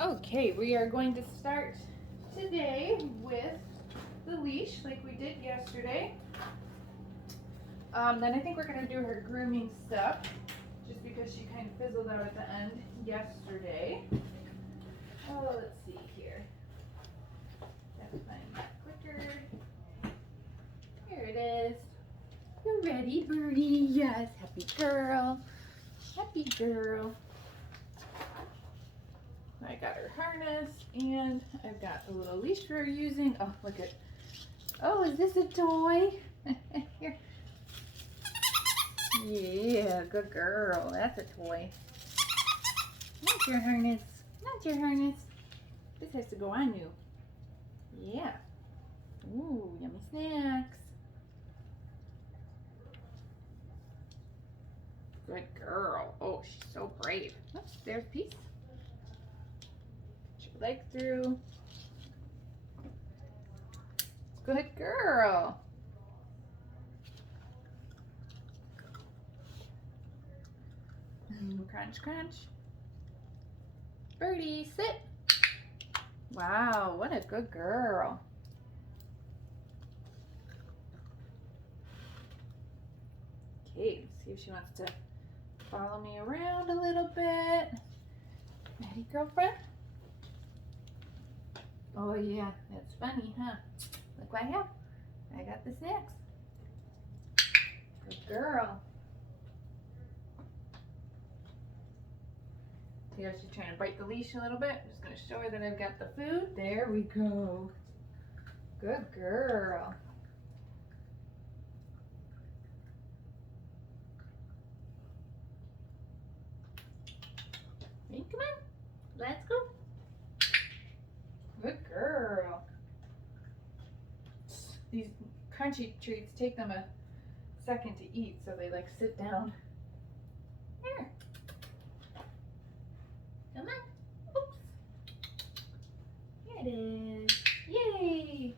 Okay, we are going to start today with the leash like we did yesterday. Then I think we're going to do her grooming stuff just because she kind of fizzled out at the end yesterday. Oh, let's see here. Gotta find that clicker. Here it is. You ready, Birdie? Yes, happy girl. Happy girl. I got her harness and I've got the little leash we're using. Oh, look at. Oh, is this a toy? Here. Yeah, good girl. That's a toy. Not your harness. Not your harness. This has to go on you. Yeah. Ooh, yummy snacks. Good girl. Oh, she's so brave. Oops, there's a piece. Put your leg through. Good girl. Crunch, crunch. Birdie, sit. Wow, what a good girl. Okay, see if she wants to follow me around a little bit. Ready, girlfriend? Oh yeah, that's funny, huh? Look what I have. I got the snacks. Good girl. See how she's trying to bite the leash a little bit? I'm just going to show her that I've got the food. There we go. Good girl. Hey, come on. Let's go. Good girl. These crunchy treats take them a second to eat, so they like sit down. Here. Come on. Oops. Here it is. Yay.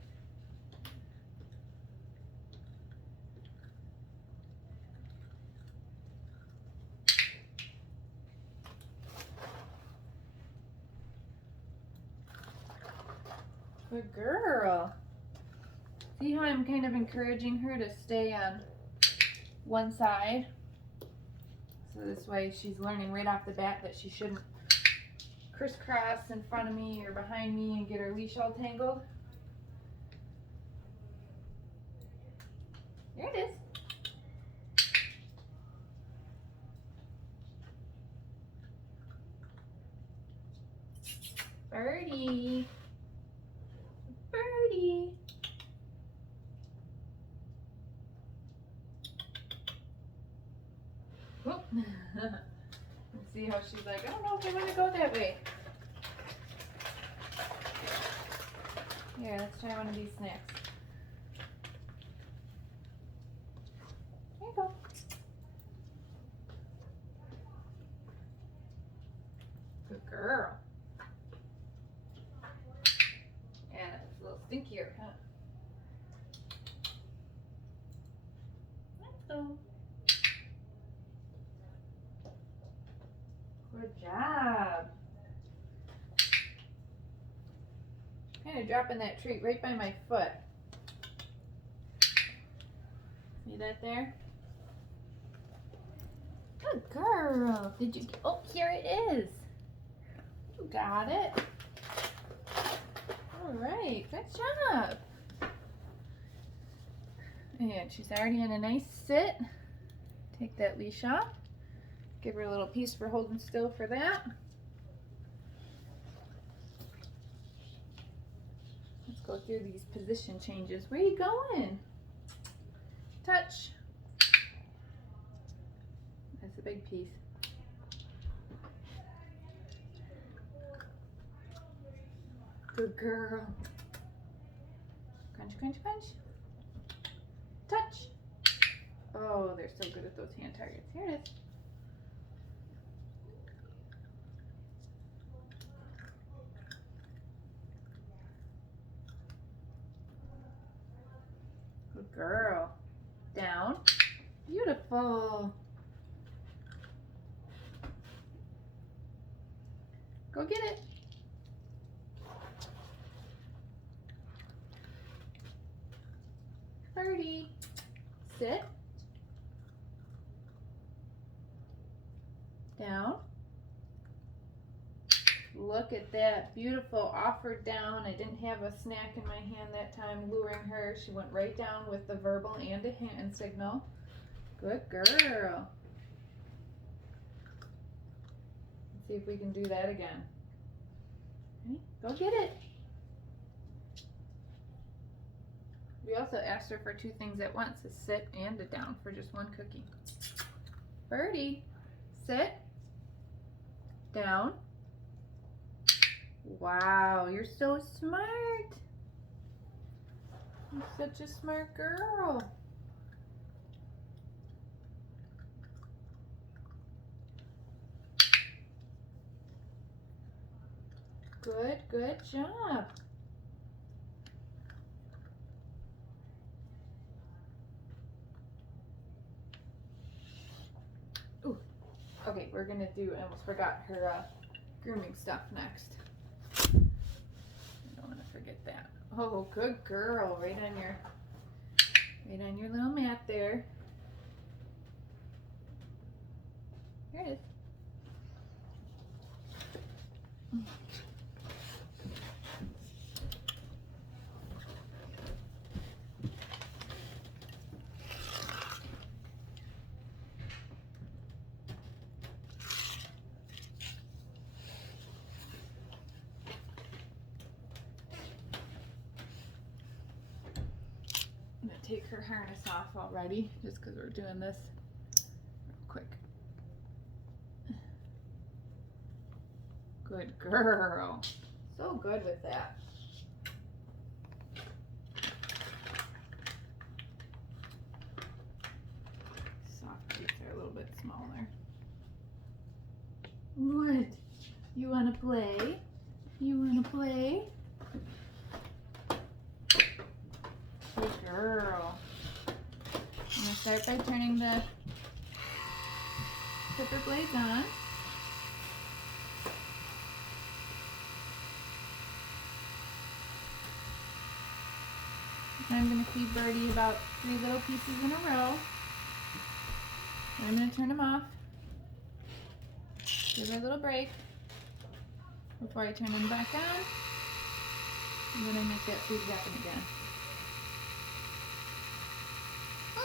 Good girl. See how I'm kind of encouraging her to stay on one side? So this way she's learning right off the bat that she shouldn't crisscross in front of me or behind me and get her leash all tangled. There it is. Birdie. Birdie. Let's see how she's like, I don't know if I want to go that way. Here, let's try one of these snacks. There you go. Good girl. Yeah, it's a little stinkier, huh? Let's go. Good job. Kind of dropping that treat right by my foot. See that there? Good girl. Did you? Oh, here it is. You got it. All right. Good job. And she's already in a nice sit. Take that leash off. Give her a little piece for holding still for that. Let's go through these position changes. Where are you going? Touch. That's a big piece. Good girl. Crunch, crunch, crunch. Touch. Oh, they're so good at those hand targets. Here it is. Good girl. Down. Beautiful. Go get it. Birdie, sit. Down. Look at that, beautiful, offered down. I didn't have a snack in my hand that time luring her. She went right down with the verbal and a hand signal. Good girl. Let's see if we can do that again. Okay, go get it. We also asked her for 2 things at once, a sit and a down for just 1 cookie. Birdie, sit, down. Wow, you're so smart. You're such a smart girl. Good job. Ooh, okay, we're gonna do, I almost forgot her grooming stuff next. I don't wanna forget that. Oh, good girl, right on your little mat there. Here it is. I'm gonna take her harness off already, just because we're doing this real quick. Good girl. So good with that. Soft boots are a little bit smaller. What? You want to play? You want to play? Good girl. I'm going to start by turning the clipper blades on. I'm going to feed Birdie about 3 little pieces in a row. And I'm going to turn them off. Give her a little break before I turn them back on. And then I make that food happen again.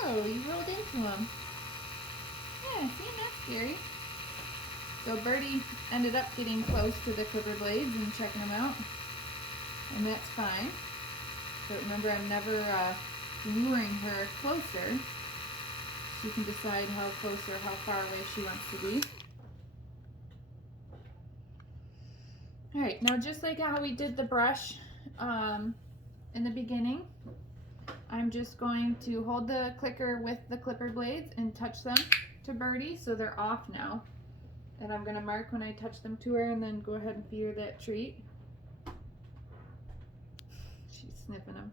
Oh, you rolled into them. Yeah, see, that's scary. So Birdie ended up getting close to the clipper blades and checking them out. And that's fine. But remember, I'm never luring her closer. She can decide how close or how far away she wants to be. Alright, now just like how we did the brush in the beginning, I'm just going to hold the clicker with the clipper blades and touch them to Birdie, so they're off now. And I'm going to mark when I touch them to her and then go ahead and feed her that treat. She's sniffing them.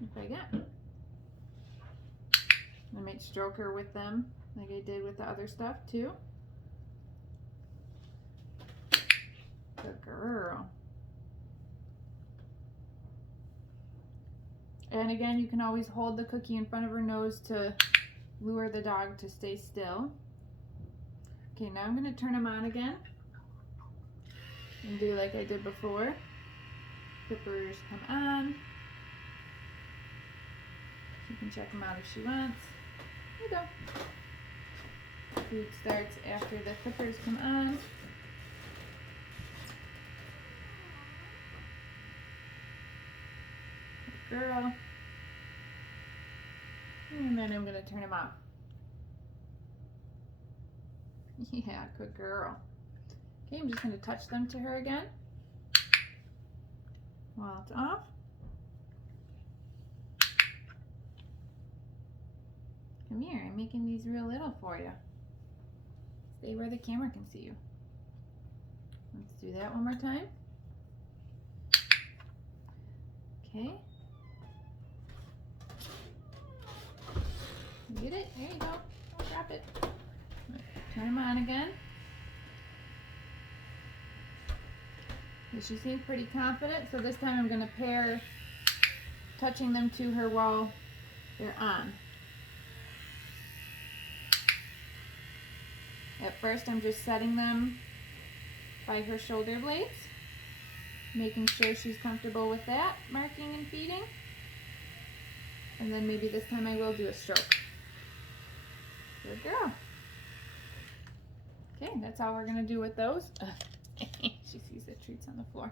If I get. I might stroke her with them like I did with the other stuff too. Good girl. And again, you can always hold the cookie in front of her nose to lure the dog to stay still. Okay, now I'm going to turn them on again and do like I did before. Clippers come on. She can check them out if she wants. Here you go. Food starts after the clippers come on. Good girl. And then I'm going to turn them off. Yeah, good girl. Okay, I'm just going to touch them to her again while it's off. Come here, I'm making these real little for you. Stay where the camera can see you. Let's do that one more time. Okay. Get it? There you go. Don't drop it. Turn them on again. She seemed pretty confident, so this time I'm going to pair touching them to her while they're on. At first I'm just setting them by her shoulder blades, making sure she's comfortable with that, marking and feeding. And then maybe this time I will do a stroke. Good girl. Okay, that's all we're gonna do with those. She sees the treats on the floor.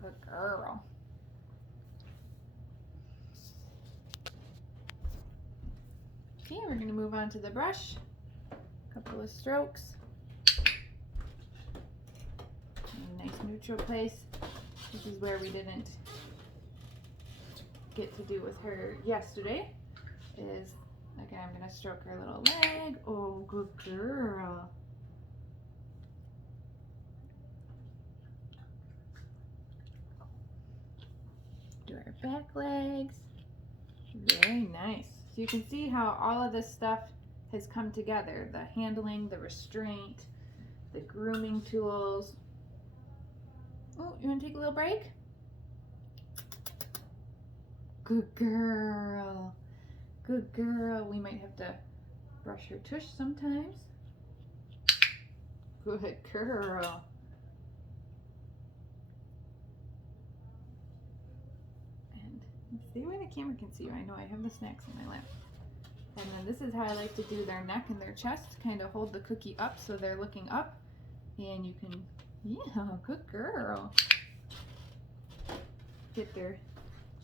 Good girl. Okay, we're gonna move on to the brush. Couple of strokes. A nice neutral place. This is where we didn't get to do with her yesterday. Is again, I'm gonna stroke her little leg. Oh, good girl. Do her back legs. Very nice. So you can see how all of this stuff has come together. The handling, the restraint, the grooming tools. Oh, you want to take a little break? Good girl. Good girl. We might have to brush her tush sometimes. Good girl. And see where the camera can see you. I know I have the snacks in my lap. And then this is how I like to do their neck and their chest. Kind of hold the cookie up so they're looking up. And you can, yeah, good girl. Get their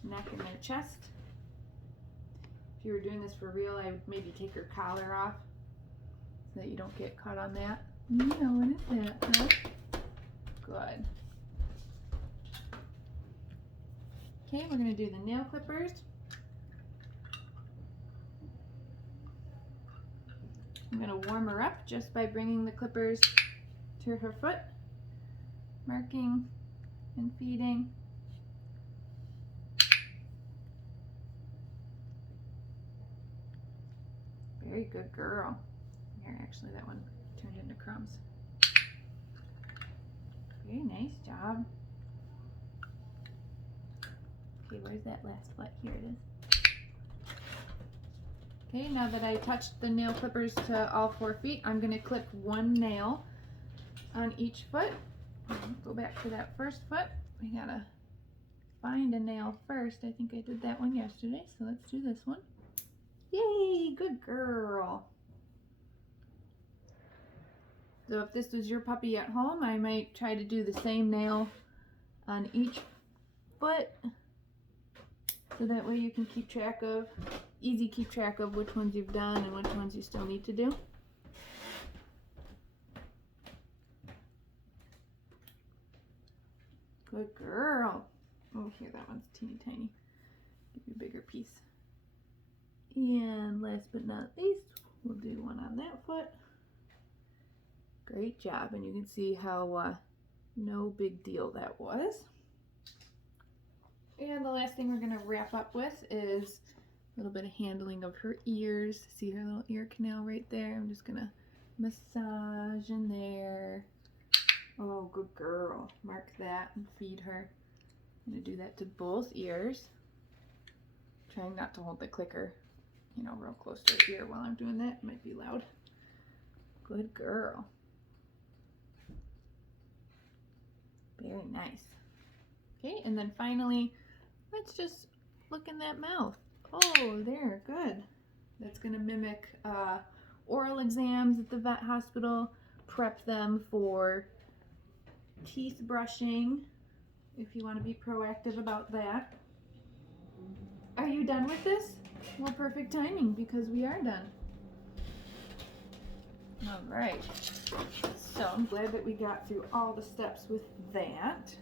neck and their chest. If you were doing this for real, I would maybe take her collar off so that you don't get caught on that. Yeah, what is that, huh? Good. Okay, we're gonna do the nail clippers. I'm gonna warm her up just by bringing the clippers to her foot, marking and feeding. Very good girl. Here, actually, that one turned into crumbs. Very nice job. Okay, where's that last foot? Here it is. Okay, now that I touched the nail clippers to all 4 feet, I'm going to clip one nail on each foot. Go back to that first foot. We gotta find a nail first. I think I did that one yesterday, so let's do this one. Yay, good girl. So if this was your puppy at home, I might try to do the same nail on each foot, so that way you can keep track of which ones you've done and which ones you still need to do. Good girl. Oh, here, that one's teeny tiny. Give you a bigger piece. And last but not least, we'll do one on that foot. Great job. And you can see how no big deal that was. And the last thing we're going to wrap up with is a little bit of handling of her ears. See her little ear canal right there? I'm just going to massage in there. Oh, good girl. Mark that and feed her. I'm going to do that to both ears. Trying not to hold the clicker, you know, real close to her ear while I'm doing that. It might be loud. Good girl. Very nice. Okay, and then finally, let's just look in that mouth. Oh, there, good. That's going to mimic oral exams at the vet hospital, prep them for teeth brushing, if you want to be proactive about that. Are you done with this? Well, perfect timing, because we are done. All right. So I'm glad that we got through all the steps with that.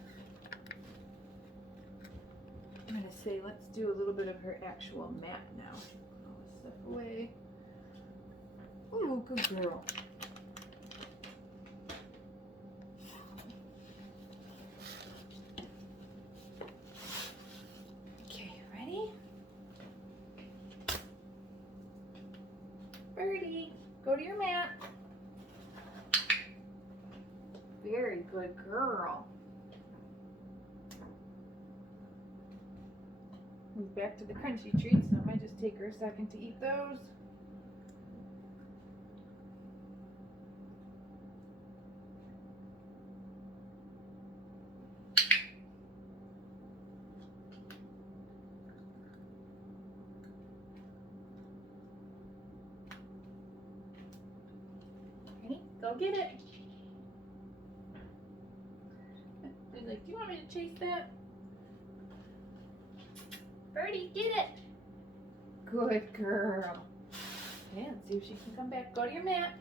I'm going to say let's do a little bit of her actual mat now. All this stuff away. Ooh, good girl. Okay, ready? Birdie, go to your mat. Very good girl. move back to the crunchy treats. So I might just take her a second to eat those. Ready? Go get it. They're like, do you want me to chase that? Birdie, get it. Good girl. Okay, let's see if she can come back. Go to your mat.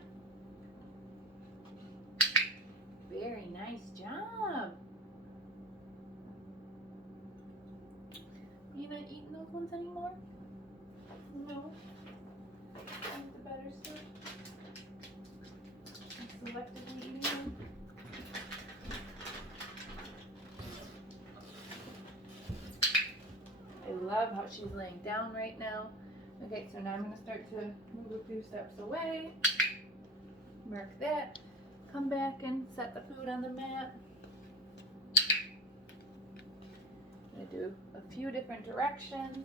Very nice job. Are you not eating those ones anymore? No. Eat the better stuff. Selectively eating them. I love how she's laying down right now. Okay, so now I'm going to start to move a few steps away. Mark that. Come back and set the food on the mat. I'm going to do a few different directions.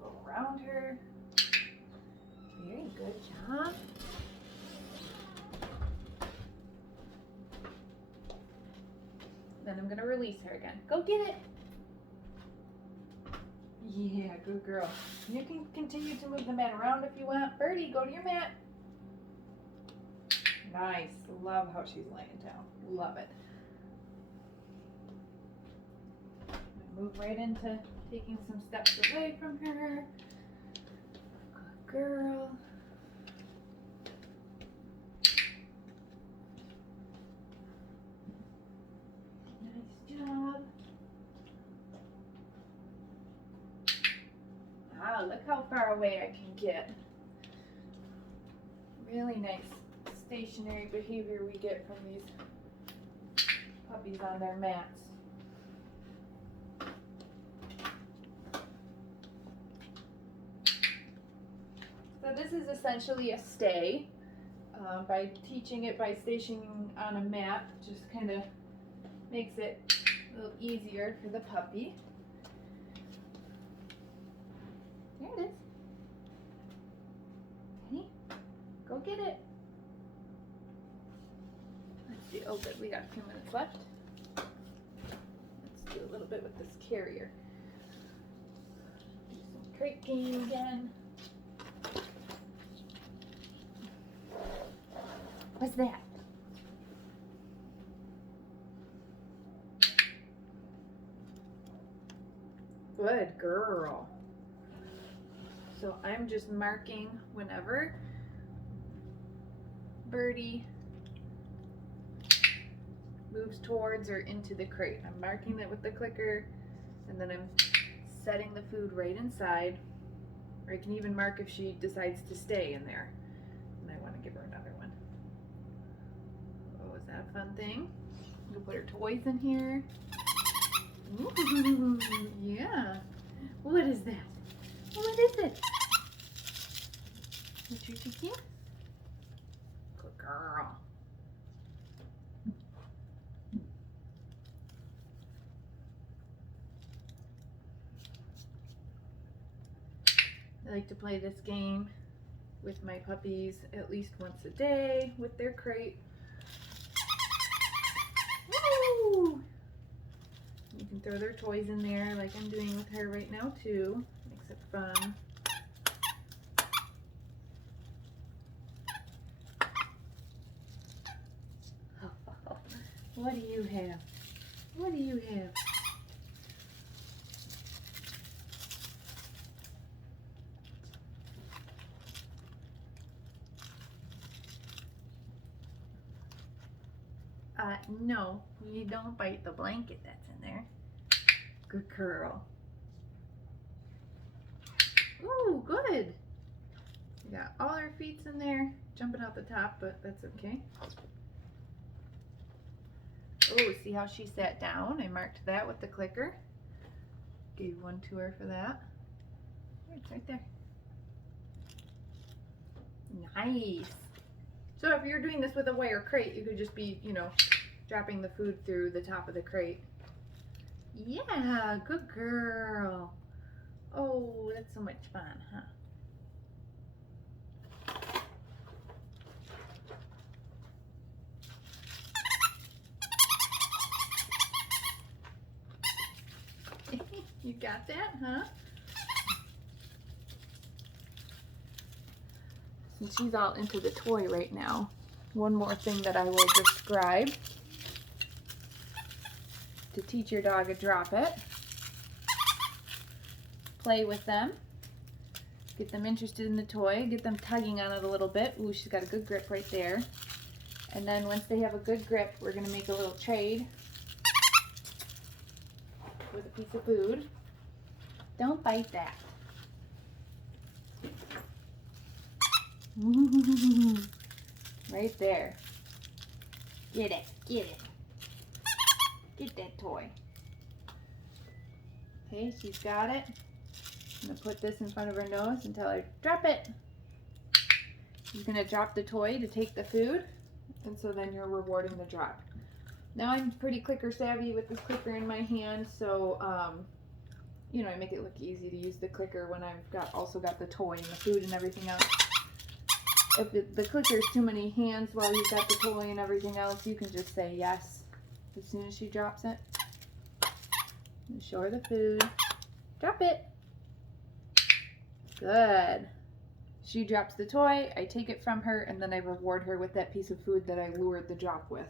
Go around her. Very good job. Then I'm going to release her again. Go get it. Yeah, good girl. You can continue to move the mat around if you want. Birdie, go to your mat. Nice. Love how she's laying down. Love it. Move right into taking some steps away from her. Good girl. Nice job. Wow, look how far away I can get. Really nice stationary behavior we get from these puppies on their mats. So this is essentially a stay. By teaching it by stationing on a mat, just kind of makes it a little easier for the puppy. There it is. Penny, go get it. Let's see. Oh, good. We got a few minutes left. Let's do a little bit with this carrier. Do some crate game again. What's that? Good girl. So I'm just marking whenever Birdie moves towards or into the crate. I'm marking that with the clicker, and then I'm setting the food right inside. Or I can even mark if she decides to stay in there. And I want to give her another one. Oh, is that a fun thing? We'll put her toys in here. Ooh, yeah. What is that? What is it? What your chicken? Good girl. I like to play this game with my puppies at least once a day with their crate. Woo! You can throw their toys in there like I'm doing with her right now too. Makes it fun. What do you have? What do you have? No, you don't bite the blanket that's in there. Good girl. Ooh, good. You got all her feet in there, jumping out the top, but that's okay. Oh, see how she sat down? I marked that with the clicker. Gave one to her for that. There, it's right there. Nice. So if you're doing this with a wire crate, you could just be, dropping the food through the top of the crate. Yeah, good girl. Oh, that's so much fun, huh? You got that, huh? Since she's all into the toy right now, one more thing that I will describe to teach your dog a drop it. Play with them. Get them interested in the toy. Get them tugging on it a little bit. Ooh, she's got a good grip right there. And then once they have a good grip, we're going to make a little trade with a piece of food. Don't bite that. Right there. Get it. Get it. Get that toy. Okay, she's got it. I'm going to put this in front of her nose and tell her, drop it. She's going to drop the toy to take the food, and so then you're rewarding the drop. Now I'm pretty clicker savvy with this clicker in my hand, so you know, I make it look easy to use the clicker when I've also got the toy and the food and everything else. If the clicker is too many hands while you've got the toy and everything else, you can just say yes as soon as she drops it. And show her the food. Drop it. Good. She drops the toy, I take it from her, and then I reward her with that piece of food that I lured the drop with.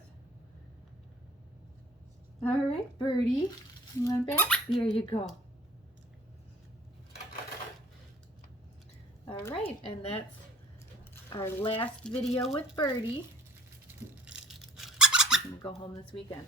All right, Birdie, you want back? There you go. All right, and that's our last video with Birdie. I'm gonna go home this weekend.